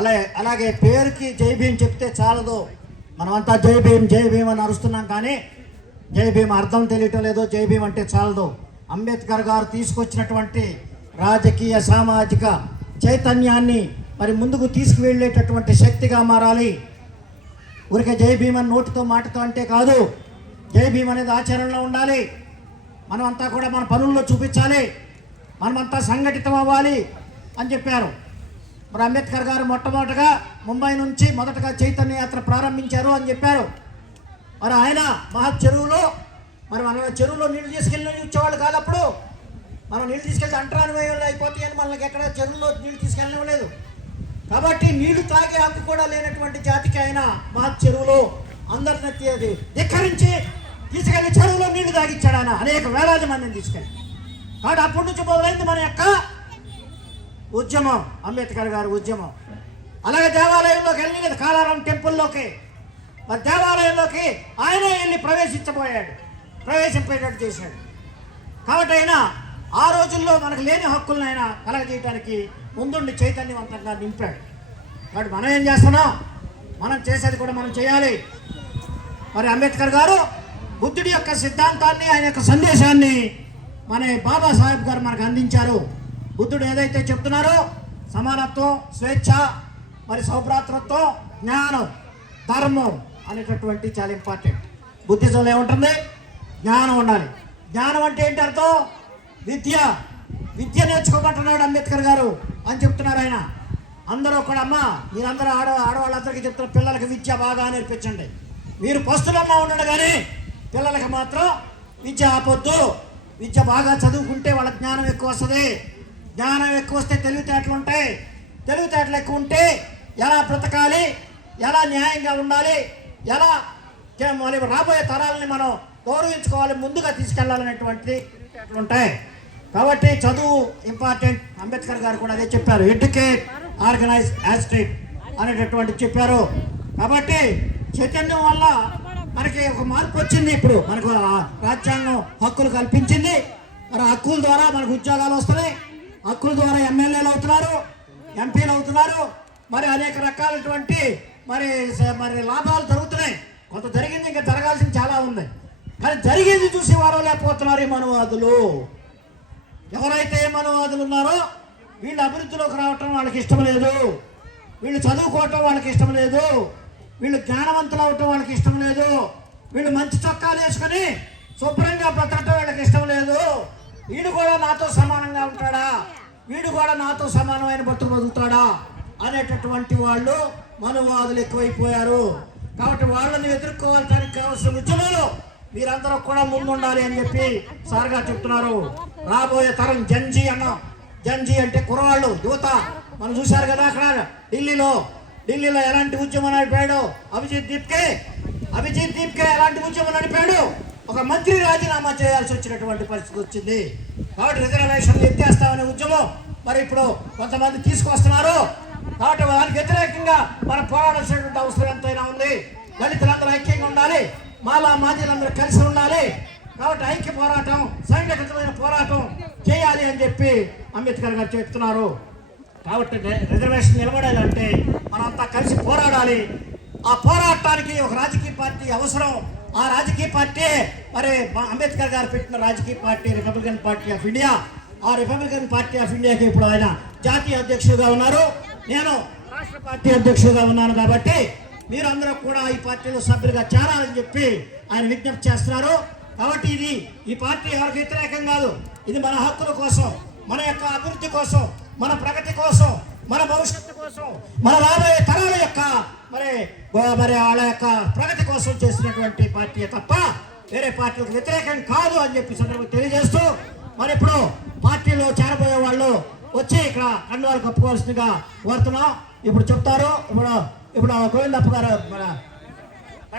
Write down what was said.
అలాగే పేరుకి జై భీమ్ చెప్తే చాలదు. మనమంతా జై భీమ్ జై భీమ్ అని అరుస్తున్నాం, కానీ జై భీమ్ అర్థం తెలియటం లేదు. జై భీమ్ అంటే చాలదు. అంబేద్కర్ గారు తీసుకొచ్చినటువంటి రాజకీయ సామాజిక చైతన్యాన్ని మరి ముందుకు తీసుకువెళ్ళేటటువంటి శక్తిగా మారాలి. ఊరికే జై భీమ్ అని నోటితో మాటతో అంటే కాదు, జై భీమ్ అనేది ఆచరణలో ఉండాలి. మనమంతా కూడా మన పనుల్లో చూపించాలి, మనమంతా సంఘటితం అవ్వాలి అని చెప్పారు. మరి అంబేద్కర్ గారు మొట్టమొదటిగా ముంబై నుంచి మొదటగా చైతన్య యాత్ర ప్రారంభించారు అని చెప్పారు. మరి ఆయన మహత్ చెరువులో మరి మన చెరువులో నీళ్లు తీసుకెళ్ళి ఇచ్చేవాళ్ళు కాదు. అప్పుడు మనం నీళ్ళు తీసుకెళ్తే అంటరాని వేయాలి అయిపోతాయి అని మనకి ఎక్కడ చెరువులో నీళ్ళు తీసుకెళ్ళనివ్వలేదు. కాబట్టి నీళ్లు తాగే హక్కు కూడా లేనటువంటి జాతికి ఆయన మహత్ చెరువులో అందరిని ధిక్కరించి తీసుకెళ్లి చెరువులో నీళ్లు తాగిచ్చాడు. ఆయన అనేక వేలాది మందిని తీసుకెళ్ళి. కాబట్టి అప్పటి నుంచి మొదలైంది మన యొక్క ఉద్యమం, అంబేద్కర్ గారి ఉద్యమం. అలాగే దేవాలయంలోకి వెళ్ళి కాలారం టెంపుల్లోకి మరి దేవాలయంలోకి ఆయనే వెళ్ళి ప్రవేశింపేటట్టు చేశాడు. కాబట్టి ఆయన ఆ రోజుల్లో మనకు లేని హక్కులను ఆయన కలగజేయడానికి ముందుండి చైతన్యవంతంగా నింపాడు. కాబట్టి మనం ఏం చేస్తున్నాం? మనం చేసేది కూడా మనం చేయాలి. మరి అంబేద్కర్ గారు బుద్ధుడి యొక్క సిద్ధాంతాన్ని, ఆయన యొక్క సందేశాన్ని మన బాబాసాహెబ్ గారు మనకు అందించారు. బుద్ధుడు ఏదైతే చెప్తున్నారో సమానత్వం, స్వేచ్ఛ, మరి సౌభ్రాతృత్వం, జ్ఞానం, ధర్మం అనేటటువంటి చాలా ఇంపార్టెంట్. బుద్ధిజంలో ఏముంటుంది? జ్ఞానం ఉండాలి. జ్ఞానం అంటే ఏంటి అర్థం? విద్య నేర్చుకోమంటున్నాడు అంబేద్కర్ గారు అని చెప్తున్నారు ఆయన. అందరూ కూడా అమ్మ మీరందరూ ఆడవాళ్ళందరికీ చెప్తున్నారు, పిల్లలకి విద్య బాగా నేర్పించండి. మీరు పస్తులన్నా ఉండండి, కానీ పిల్లలకి మాత్రం విద్య ఆపొద్దు. విద్య బాగా చదువుకుంటే వాళ్ళ జ్ఞానం ఎక్కువ వస్తుంది. జ్ఞానం ఎక్కువ వస్తే తెలివితేటలు ఉంటాయి. తెలివితేటలు ఎక్కువ ఉంటే ఎలా బ్రతకాలి, ఎలా న్యాయంగా ఉండాలి, ఎలా మరి రాబోయే తరాలని మనం గౌరవించుకోవాలి, ముందుగా తీసుకెళ్లాలనేటువంటి ఉంటాయి. కాబట్టి చదువు ఇంపార్టెంట్. అంబేద్కర్ గారు కూడా అదే చెప్పారు, ఎడ్యుకేట్, ఆర్గనైజ్, యాజిటేట్ అనేటటువంటి చెప్పారు. కాబట్టి చైతన్యం వల్ల మనకి ఒక మార్పు వచ్చింది. ఇప్పుడు మనకు రాజ్యాంగం హక్కులు కల్పించింది. మరి హక్కుల ద్వారా మనకు ఉద్యోగాలు వస్తున్నాయి. హక్కుల ద్వారా ఎమ్మెల్యేలు అవుతున్నారు, ఎంపీలు అవుతున్నారు. మరి అనేక రకాలటువంటి మరి లాభాలు జరుగుతున్నాయి. కొంత జరిగింది, ఇంకా జరగాల్సింది చాలా ఉంది. కానీ జరిగేది చూసి వారు లేకపోతున్నారు ఈ మనవాదులు. ఎవరైతే మనవాదులు ఉన్నారో వీళ్ళు అభివృద్ధిలోకి రావటం వాళ్ళకి ఇష్టం లేదు, వీళ్ళు చదువుకోవటం వాళ్ళకి ఇష్టం లేదు, వీళ్ళు జ్ఞానవంతులు అవటం వాళ్ళకి ఇష్టం లేదు, వీళ్ళు మంచి చొక్కాలు వేసుకొని శుభ్రంగా బ్రతకటం వీళ్ళకి ఇష్టం లేదు. వీడు కూడా నాతో సమానంగా ఉంటాడా, వీడు కూడా నాతో సమానమైన బతుకు బతుకుతాడా అనేటటువంటి వాళ్ళు మనవాదులు ఎక్కువైపోయారు. కాబట్టి వాళ్ళని ఎదుర్కోవడానికి కావాల్సిన ఉద్యమంలో మీరందరూ కూడా ముందుండాలి అని చెప్పి సార్గా చెప్తున్నారు. రాబోయే తరం జంజీ అన్నాం. జంజీ అంటే కుర్రవాళ్ళు, యువత. మనం చూశారు కదా అక్కడ ఢిల్లీలో ఎలాంటి ఉద్యమం నడిపాడు అభిజిత్ దీప్కే ఎలాంటి ఉద్యమం నడిపాడు. ఒక మంత్రి రాజీనామా చేయాల్సి వచ్చినటువంటి పరిస్థితి వచ్చింది. కాబట్టి రిజర్వేషన్లు ఎత్తేస్తామనే ఉద్యమం మరి ఇప్పుడు కొంతమంది తీసుకొస్తున్నారు. కాబట్టి దానికి వ్యతిరేకంగా మనం పోరాడాల్సినటువంటి అవసరం ఎంతైనా ఉంది. దళితులందరూ ఐక్యంగా ఉండాలి, మాజీలందరూ కలిసి ఉండాలి. కాబట్టి ఐక్య పోరాటం, సంఘటితమైన పోరాటం చేయాలి అని చెప్పి అంబేద్కర్ గారు చెప్తున్నారు. కాబట్టి రిజర్వేషన్ నిలబడాలంటే మనంతా కలిసి పోరాడాలి. ఆ పోరాటానికి ఒక రాజకీయ పార్టీ అవసరం. ఆ రాజకీయ పార్టీ మరి అంబేద్కర్ గారు పెట్టిన రాజకీయ party Republican party of India. ఆ రిపబ్లికన్ పార్టీ ఆఫ్ ఇండియాకి ఇప్పుడు ఆయన జాతీయ అధ్యక్షుడిగా ఉన్నారు, నేను రాష్ట్ర పార్టీ అధ్యక్షుడిగా ఉన్నాను. కాబట్టి మీరందరూ కూడా ఈ పార్టీలో సభ్యులుగా చేరాలని చెప్పి ఆయన విజ్ఞప్తి చేస్తున్నారు. కాబట్టి ఈ పార్టీ ఎవరికి వ్యతిరేకం కాదు. ఇది మన హక్కుల కోసం, మన యొక్క అభివృద్ధి కోసం, మన ప్రగతి కోసం, మన భవిష్యత్తు కోసం, మన రాబోయే తరాల యొక్క మరి వాళ్ళ యొక్క ప్రగతి కోసం చేసినటువంటి పార్టీ తప్ప వేరే పార్టీలకు వ్యతిరేకం కాదు అని చెప్పి సందర్భంగా తెలియజేస్తూ మరి ఇప్పుడు పార్టీలో చేరబోయే వాళ్ళు వచ్చి ఇక్కడ కండువాలు కప్పుకోవాల్సిందిగా కోరుతున్నాం. ఇప్పుడు చెప్తారు. ఇప్పుడు గోవిందప్ప గారు మన